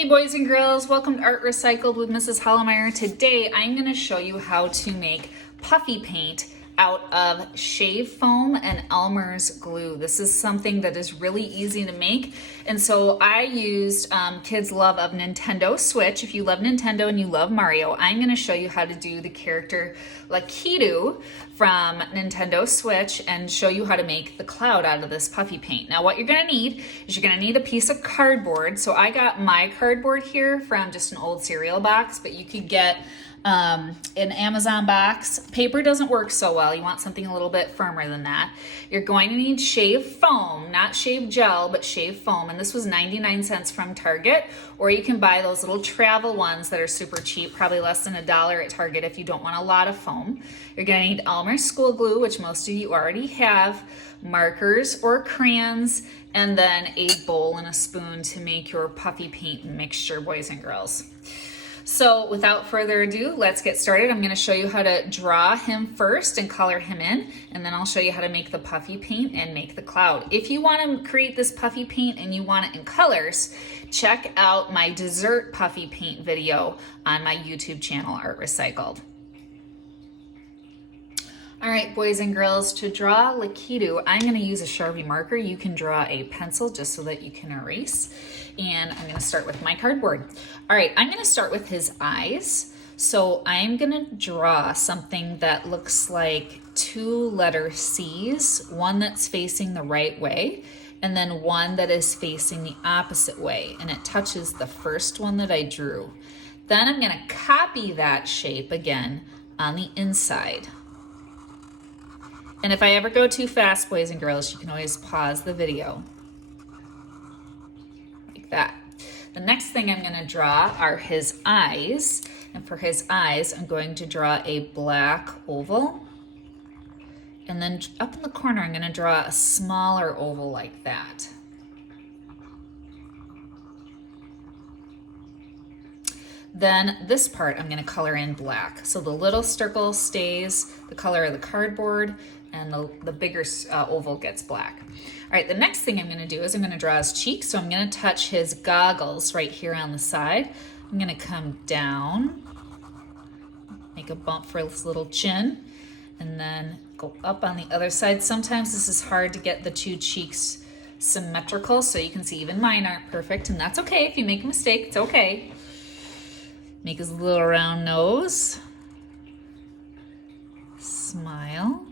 Hey boys and girls, welcome to Art Recycled with Mrs. Hollemeyer. Today I'm going to show you how to make puffy paint out of shave foam and Elmer's glue. This is something that is really easy to make, and so I used kids' love of Nintendo Switch. If you love Nintendo and you love Mario, I'm going to show you how to do the character Lakitu from Nintendo Switch and show you how to make the cloud out of this puffy paint. Now what you're going to need is you're going to need a piece of cardboard. So I got my cardboard here from just an old cereal box, but you could get an Amazon box. Paper doesn't work so well. You want something a little bit firmer than that. You're going to need shave foam, not shave gel, but shave foam. And this was 99 cents from Target, or you can buy those little travel ones that are super cheap, probably less than $1 at Target if you don't want a lot of foam. You're going to need Elmer school glue, which most of you already have, markers or crayons, and then a bowl and a spoon to make your puffy paint mixture, boys and girls. So without further ado, let's get started. I'm going to show you how to draw him first and color him in, and then I'll show you how to make the puffy paint and make the cloud. If you want to create this puffy paint and you want it in colors, check out my dessert puffy paint video on my YouTube channel, Art Recycled. All right, boys and girls, to draw Lakitu, I'm going to use a Sharpie marker. You can draw a pencil just so that you can erase. And I'm going to start with my cardboard. All right, I'm going to start with his eyes. So I'm going to draw something that looks like two letter C's, one that's facing the right way, and then one that is facing the opposite way. And it touches the first one that I drew. Then I'm going to copy that shape again on the inside. And if I ever go too fast, boys and girls, you can always pause the video. Like that. The next thing I'm going to draw are his eyes. And for his eyes, I'm going to draw a black oval. And then up in the corner, I'm going to draw a smaller oval like that. Then this part I'm going to color in black. So the little circle stays the color of the cardboard, and the bigger oval gets black. All right, the next thing I'm going to do is I'm going to draw his cheeks. So I'm going to touch his goggles right here on the side. I'm going to come down, make a bump for his little chin, and then go up on the other side. Sometimes this is hard to get the two cheeks symmetrical, so you can see even mine aren't perfect, and that's okay. If you make a mistake, it's okay. Make his little round nose. Smile.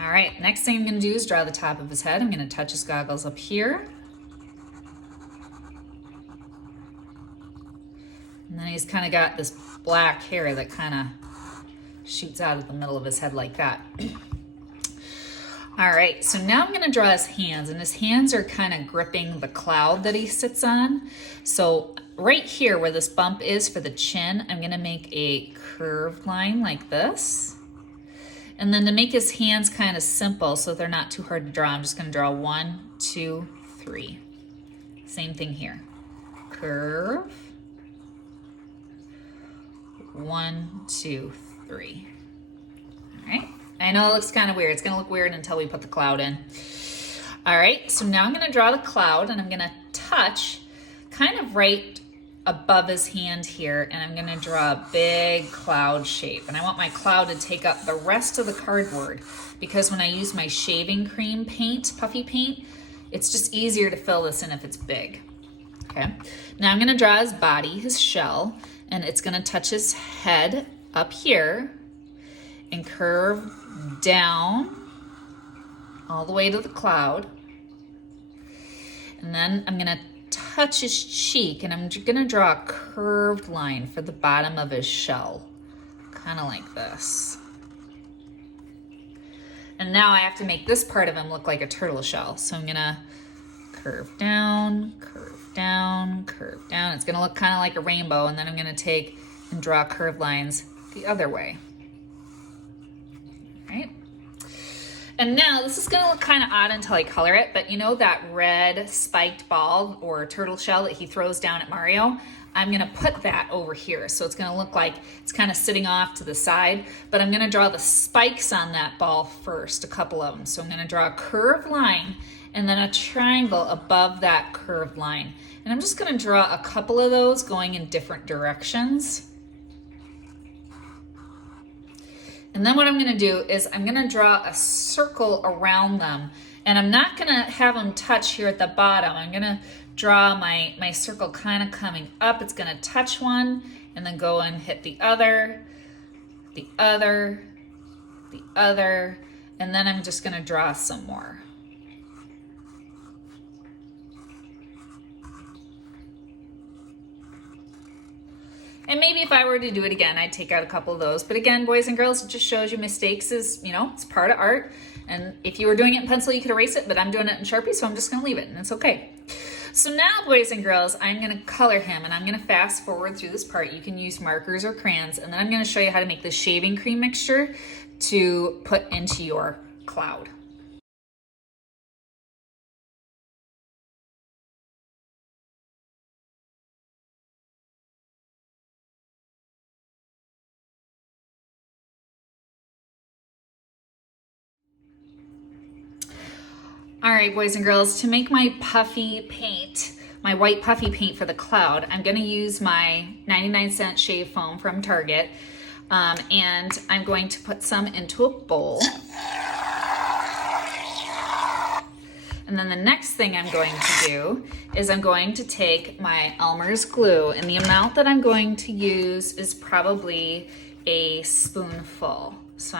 All right, next thing I'm going to do is draw the top of his head. I'm going to touch his goggles up here. And then he's kind of got this black hair that kind of shoots out of the middle of his head like that. All right, so now I'm going to draw his hands, and his hands are kind of gripping the cloud that he sits on. So right here where this bump is for the chin, I'm going to make a curved line like this. And then to make his hands kind of simple so they're not too hard to draw, I'm just going to draw 1, 2, 3. Same thing here. Curve. 1, 2, 3. All right. I know it looks kind of weird. It's going to look weird until we put the cloud in. All right. So now I'm going to draw the cloud, and I'm going to touch kind of right above his hand here, and I'm going to draw a big cloud shape. And I want my cloud to take up the rest of the cardboard, because when I use my shaving cream paint, puffy paint, it's just easier to fill this in if it's big. Okay. Now I'm going to draw his body, his shell, and it's going to touch his head up here and curve down all the way to the cloud. And then I'm going to touch his cheek, and I'm going to draw a curved line for the bottom of his shell, kind of like this. And now I have to make this part of him look like a turtle shell. So I'm going to curve down, curve down, curve down. It's going to look kind of like a rainbow, and then I'm going to take and draw curved lines the other way. All right. And now this is gonna look kind of odd until I color it, but you know that red spiked ball or turtle shell that he throws down at Mario? I'm gonna put that over here. So it's gonna look like it's kind of sitting off to the side, but I'm gonna draw the spikes on that ball first, a couple of them. So I'm gonna draw a curved line and then a triangle above that curved line. And I'm just gonna draw a couple of those going in different directions. And then what I'm gonna do is I'm gonna draw a circle around them. And I'm not gonna have them touch here at the bottom. I'm gonna draw my circle kind of coming up. It's gonna touch one and then go and hit the other, the other, the other, and then I'm just gonna draw some more. And maybe if I were to do it again, I'd take out a couple of those. But again, boys and girls, it just shows you mistakes is, you know, it's part of art. And if you were doing it in pencil, you could erase it, but I'm doing it in Sharpie, so I'm just gonna leave it, and it's okay. So now, boys and girls, I'm gonna color him, and I'm gonna fast forward through this part. You can use markers or crayons, and then I'm gonna show you how to make the shaving cream mixture to put into your cloud. All right, boys and girls, to make my puffy paint, my white puffy paint for the cloud, I'm gonna use my 99-cent shave foam from Target, and I'm going to put some into a bowl. And then the next thing I'm going to do is I'm going to take my Elmer's glue, and the amount that I'm going to use is probably a spoonful. So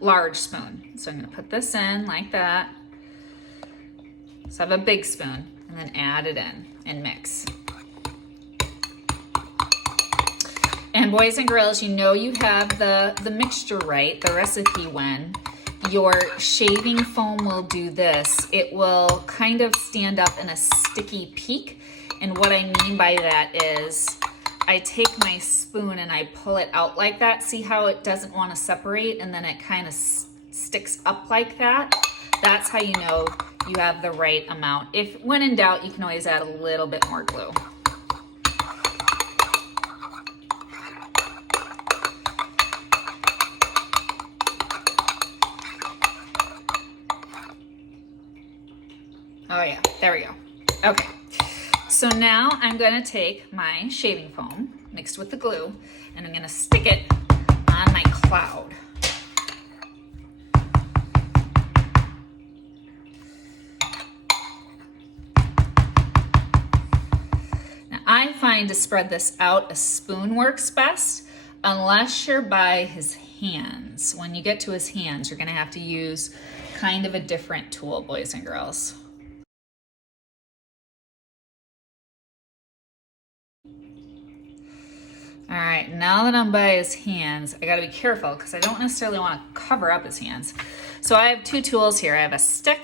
large spoon. So I'm gonna put this in like that. So I have a big spoon, and then add it in and mix. And boys and girls, you know you have the mixture right, the recipe when your shaving foam will do this. It will kind of stand up in a sticky peak. And what I mean by that is I take my spoon and I pull it out like that. See how it doesn't want to separate, and then it kind of sticks up like that? That's how you know you have the right amount. If when in doubt, you can always add a little bit more glue. Oh yeah, there we go. Okay, so now I'm gonna take my shaving foam mixed with the glue, and I'm gonna stick it on my cloud. I find to spread this out, a spoon works best, unless you're by his hands. When you get to his hands, you're gonna have to use kind of a different tool, boys and girls. All right, now that I'm by his hands, I gotta be careful because I don't necessarily wanna cover up his hands. So I have two tools here. I have a stick,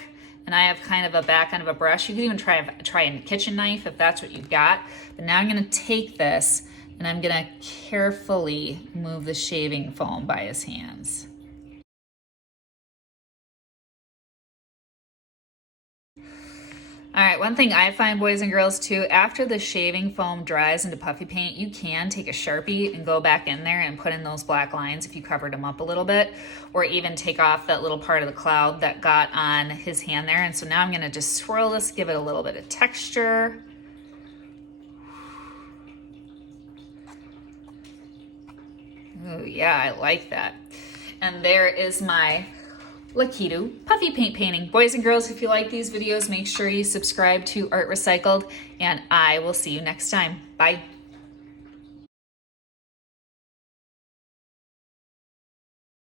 and I have kind of a back end of a brush. You can even try a kitchen knife if that's what you've got. But now I'm gonna take this and I'm gonna carefully move the shaving foam by his hands. All right, one thing I find, boys and girls, too, after the shaving foam dries into puffy paint, you can take a Sharpie and go back in there and put in those black lines if you covered them up a little bit, or even take off that little part of the cloud that got on his hand there. And so now I'm gonna just swirl this, give it a little bit of texture. Oh yeah, I like that. And there is my Lakitu puffy paint painting. Boys and girls, if you like these videos, make sure you subscribe to Art Recycled, and I will see you next time. Bye.